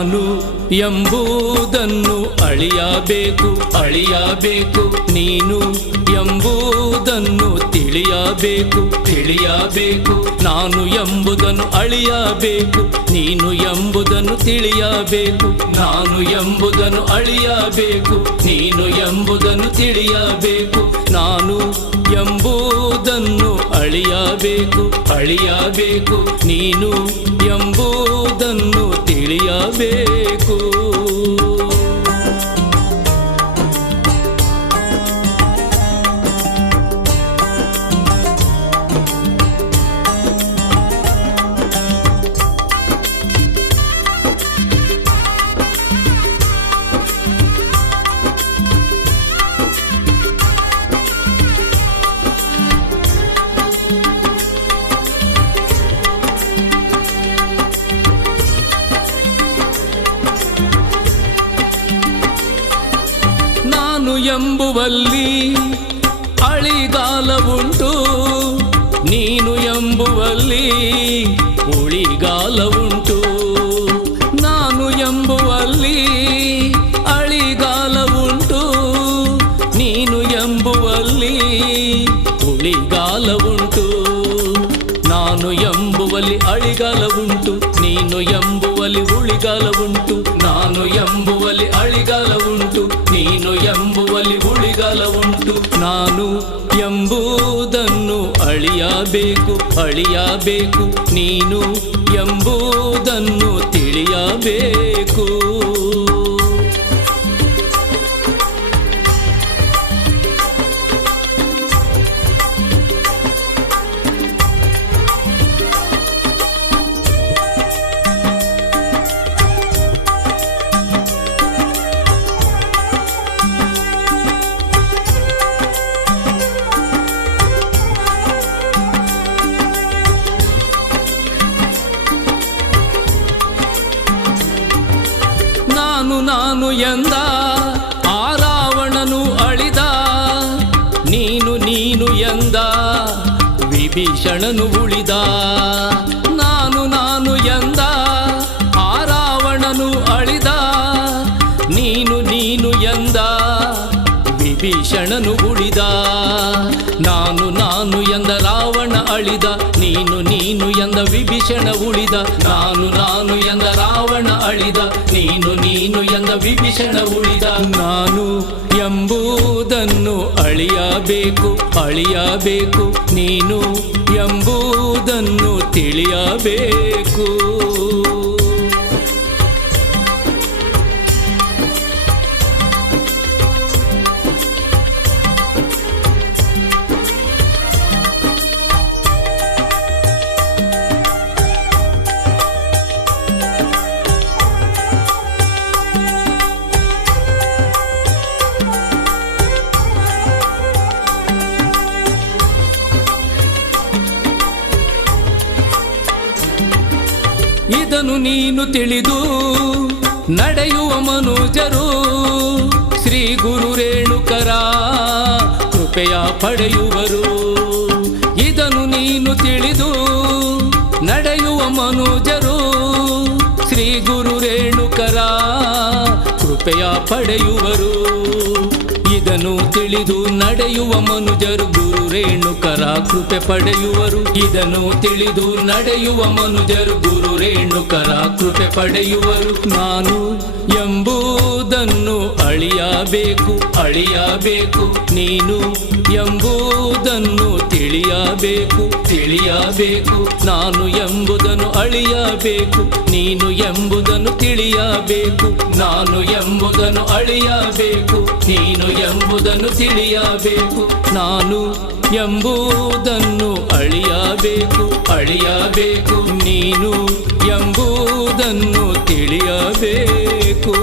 ನಾನು ಎಂಬುದನ್ನು ಅಳಿಯಬೇಕು ಅಳಿಯಬೇಕು ನೀನು ಎಂಬುದನ್ನು ತಿಳಿಯಬೇಕು ತಿಳಿಯಬೇಕು ನಾನು ಎಂಬುದನ್ನು ಅಳಿಯಬೇಕು ನೀನು ಎಂಬುದನ್ನು ತಿಳಿಯಬೇಕು ನಾನು ಎಂಬುದನ್ನು ಅಳಿಯಬೇಕು ನೀನು ಎಂಬುದನ್ನು ತಿಳಿಯಬೇಕು ನಾನು ಎಂಬುದನ್ನು ಅಳಿಯಬೇಕು ಅಳಿಯಬೇಕು ನೀನು ಎಂಬುದನ್ನು ತಿಳಿಯಬೇಕು ನಾನು ಎಂಬುವಲ್ಲಿ ಅಳಿಗಾಲವುಂಟು ನೀನು ಎಂಬುವಲ್ಲಿ ಉಳಿಗಾಲವುಂಟು ನಾನು ಎಂಬುವಲ್ಲಿ ಅಳಿಗಾಲವುಂಟು ನೀನು ಎಂಬುವಲ್ಲಿ ಉಳಿಗಾಲವುಂಟು ನಾನು ಎಂಬುವಲ್ಲಿ ಅಳಿಗಾಲವುಂಟು ನೀನು ಎಂಬುವಲ್ಲಿ ಉಳಿಗಾಲವುಂಟು ನಾನು ಎಂಬುವಲ್ಲಿ ಅಳಿಗಾಲವುಂಟು ನೀನು ಎಂಬುವಲ್ಲಿ ಉಳಿಗಾಲವುಂಟು ನಾನು ಎಂಬುದನ್ನು ಅಳಿಯಬೇಕು ಅಳಿಯಬೇಕು ನೀನು ಎಂಬುದನ್ನು ತಿಳಿಯಬೇಕು ನಾನು ಎಂದ ಆ ರಾವಣನು ಅಳಿದ ನೀನು ನೀನು ಎಂದ ವಿಭೀಷಣನು ಉಳಿದ ನಾನು ಎಂದ ಆ ರಾವಣನು ಅಳಿದ ನೀನು ನೀನು ಎಂದ ವಿಭೀಷಣನು ಉಳಿದ ನಾನು ಎಂದ ರಾವಣ ಅಳಿದ ನೀನು ನೀನು ಎಂದ ವಿಭೀಷಣ ಉಳಿದ ನಾನು ಎಂದ ರಾವಣ ಅಳಿದ ನೀನು ನೀನು ಎಂದ ವಿಭೀಷಣ ಉಳಿದ ನಾನು ಎಂಬುದನ್ನು ಅಳಿಯಬೇಕು ಅಳಿಯಬೇಕು ನೀನು ಎಂಬುದನ್ನು ತಿಳಿಯಬೇಕು ಇದನ್ನು ನೀನು ತಿಳಿದು ನಡೆಯುವ ಮನುಜರು ಶ್ರೀ ಗುರು ರೇಣುಕರ ಕೃಪೆಯ ಪಡೆಯುವರು ಇದನ್ನು ನೀನು ತಿಳಿದು ನಡೆಯುವ ಮನುಜರು ಶ್ರೀ ಗುರು ರೇಣುಕರ ಕೃಪೆಯ ಪಡೆಯುವರು ಇದನ್ನು ತಿಳಿದು ನಡೆಯುವ ಮನುಜರು ಗುರು ರೇಣುಕರ ಕೃಪೆ ಪಡೆಯುವರು ಇದನ್ನು ತಿಳಿದು ನಡೆಯುವ ಮನುಜರು ಗುರು ರೇಣುಕರ ಕೃಪೆ ಪಡೆಯುವರು ನಾನು ಎಂಬುದನ್ನು ಅಳಿಯಬೇಕು ಅಳಿಯಬೇಕು ನೀನು ಎಂಬುದನ್ನು ತಿಳಿಯಬೇಕು ತಿಳಿಯಬೇಕು ನಾನು ಎಂಬುದನ್ನು ಅಳಿಯಬೇಕು ನೀನು ಎಂಬುದನ್ನು ತಿಳಿಯಬೇಕು ನಾನು ಎಂಬುದನ್ನು ಅಳಿಯಬೇಕು ನೀನು ಎಂಬುದನ್ನು ತಿಳಿಯಬೇಕು ನಾನು ಎಂಬುದನ್ನು ಅಳಿಯಬೇಕು ಅಳಿಯಬೇಕು ನೀನು ಎಂಬುದನ್ನು ತಿಳಿಯಬೇಕು